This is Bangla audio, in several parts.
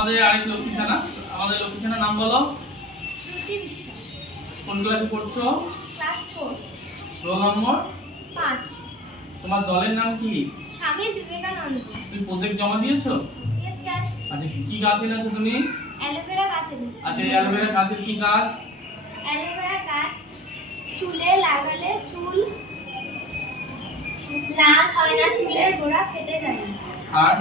আমাদের আরেক লক্ষ্মী ছানা। আমাদের লক্ষ্মী ছানার নাম বলো। কোন ক্লাসে পড়ছো? Class four. Roll number? পাঁচ। তোমার দলের নাম কি? স্বামী বিবেকানন্দ। তুমি প্রজেক্ট জমা দিয়েছ? ইয়েস স্যার আচ্ছা কি গাছ এনেছো তুমি? অ্যালোভেরা গাছ এনেছি। আচ্ছা এই অ্যালোভেরা গাছের কি গাছ? অ্যালোভেরা গাছ চুলে লাগালে চুল লাল হয় না চুলের গোড়া ফেটে যায় আর?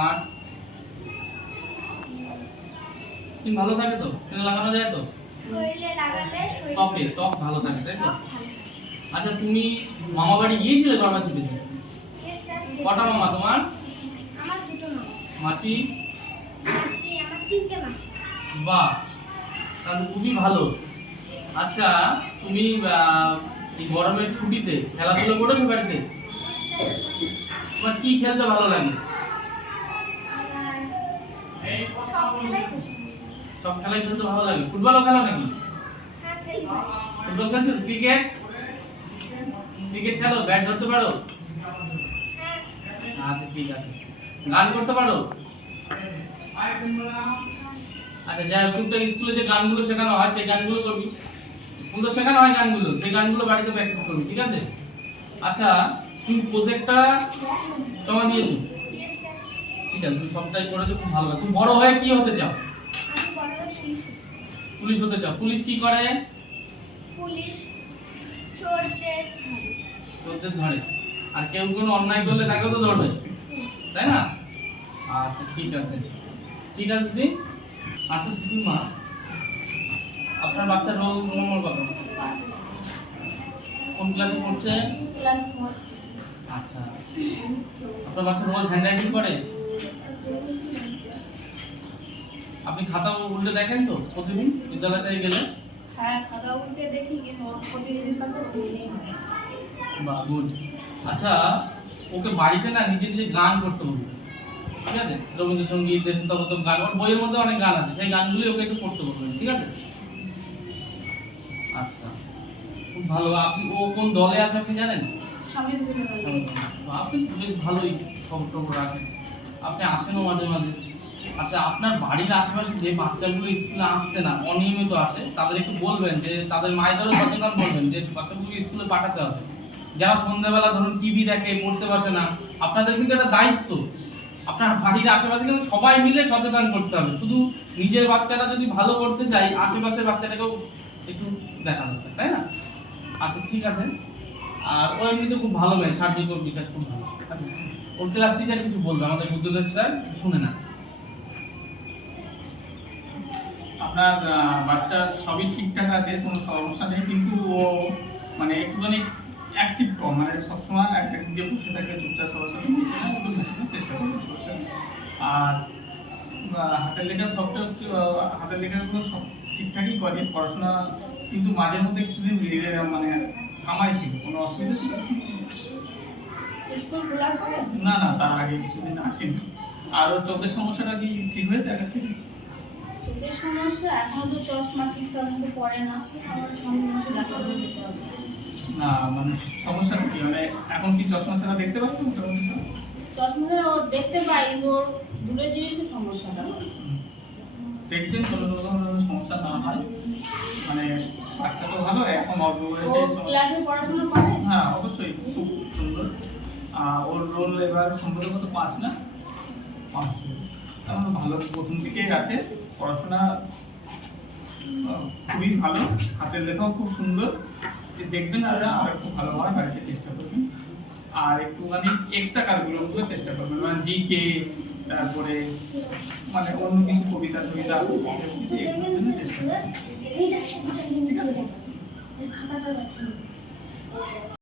আর স্কিন ভালো থাকে তো? স্কিনে লাগানো যায় তো? শরীরে লাগালে ত্বকে ত্বক ভালো থাকে তাই তো? আচ্ছা তুমি মামা বাড়ি গিয়েছিলে গরমা চিপিতে কটা মামা তোমার? আমার দুটো নাম মাসি? মাসি আমার তিনটে মাসি। বাহ তাহলে খুবই ভালো। আচ্ছা তুমি এই গরমের ছুটিতে খেলাধুলো করেছ বাড়িতে? তোমার কি খেলতে ভালো লাগে? সব খেলাই খেলতে ভালো লাগে। ফুটবলও খেলো নাকি? হ্যাঁ খেলি ফুটবল খেলছো? ক্রিকেট? ক্রিকেট খেলো? ব্যাট ধরতে পারো? হ্যাঁ। আচ্ছা ঠিক আছে। গান করতে পারো? আচ্ছা যাই হোক টুকটাক স্কুলে যে গানগুলো শেখানো হয় সেই গানগুলো করবি। সুন্দর শেখানো হয় গানগুলো সেই গানগুলো বাড়িতে প্র্যাকটিস করবি ঠিক আছে? আচ্ছা তুমি প্রজেক্টটা জমা দিয়েছ? ঠিক আছে তুমি সবটাই করেছ খুব ভালো তুমি বড় হয়ে কি হতে চাও? পুলিশ হতে চাও। পুলিশ কি করে? পুলিশ চোরদের ধরে। চোরদের ধরে আর কেউ কোনো অন্যায় করলে তাকেও তো ধরবে তাই না? আচ্ছা ঠিক আছে। ঠিক আছে দিদি। আচ্ছা সিদ্ধি মা আপনার বাচ্চার রোল নম্বর কত? কোন ক্লাসে পড়ছে? ক্লাস ফোর আচ্ছা। আপনার বাচ্চা রোজ হ্যান্ড রাইটিং করে? আপনি খাতা উল্টে দেখেন তো প্রতিদিন বিদ্যালয় থেকে গেলে? হ্যাঁ খাতা উল্টে দেখি কিন্তু ওর কাছে বা গুড আচ্ছা ওকে বাড়িতে না নিজে নিজে গান করতে বলবে ঠিক আছে? রবীন্দ্রসঙ্গীত দেশাত্মবোধক গান ওর বইয়ের মধ্যে অনেক গান আছে। সেই গানগুলি ওকে একটু করতে বলবেন ঠিক আছে? আচ্ছা খুব ভালো। আপনি ও কোন দলে আছে আপনি জানেন? স্বামী বিবেকানন্দ আপনি বেশ ভালোই খবর টবর রাখেন। আপনি আসেনও মাঝে মাঝে। আচ্ছা আপনার বাড়ির আশেপাশে যে বাচ্চাগুলো স্কুলে আসছে না অনিয়মিত আসে তাদের একটু বলবেন যে তাদের মায়েদেরও সচেতন করবেন যে বাচ্চাগুলোকে স্কুলে পাঠাতে হবে। যারা সন্ধ্যাবেলা ধরুন টিভি দেখে পড়তে পারছে না আপনাদের কিন্তু একটা দায়িত্ব। আপনার বাড়ির আশেপাশে কিন্তু সবাই মিলে সচেতন করতে হবে। শুধু নিজের বাচ্চাটা যদি ভালো করতে চাই আশেপাশের বাচ্চাটাকেও একটু দেখা দরকার তাই না? আচ্ছা ঠিক আছে। আর ও এমনিতে খুব ভালো মেয়ে, সার্বিক ওর বিকাশ খুব ভালো ওর ক্লাস টিচার কিছু বলবে, আমাদের বুদ্ধদেব স্যার শুনে না আপনার বাচ্চা সবই ঠিকঠাক আছে, কোনো সমস্যা নেই, কিন্তু ও মানে একটুখানি অ্যাক্টিভ কম মানে সবসময় একটা দিকে বসে থাকে, চুপচাপ সবার সঙ্গে মিশে না একটু মেশানোর চেষ্টা করবে নেই। আর হাতের লেখা সবটা হাতের লেখাগুলো সব ঠিকঠাকই করে, পড়াশোনা কিন্তু মাঝে মধ্যে কিছুদিন মানে কামাই ছিল কোনো অসুবিধা ছিল? না না তার আগে কিছুদিন আসেনি। আর ওর চোখের সমস্যাটা কি ঠিক হয়েছে আগে থেকে? চোখের সমস্যা এখন তো চশমা ঠিকঠাক মতো পড়ে না। আমার সামনে মাসে যেতে হবে। না মানে সমস্যাটা কি? মানে এখন কি চশমা ছাড়া দেখতে পাচ্ছ? চশমা ও দেখতে পাই ওর দূরের জিনিসের সমস্যাটা দেখবেন কোনো ধরনের সমস্যা না হয়। মানে বাচ্চা তো ভালো এখন অল্প বয়সে ক্লাসে পড়াশোনা করে? হ্যাঁ অবশ্যই খুব সুন্দর। আর ওর রোল এবার সম্ভবত পাঁচ না? পাঁচ। ভালো প্রথম দিকেই আছে। পড়াশোনা খুবই ভালো। হাতের লেখাও খুব সুন্দর। দেখবেন আর আর একটু ভালো হয় বাড়িতে চেষ্টা করবেন। আর একটুখানি এক্সট্রা কারিকুলামগুলো চেষ্টা করবেন। মানে জিকে তারপরে মানে অন্য কিছু কবিতা টবিতা এগুলোর জন্য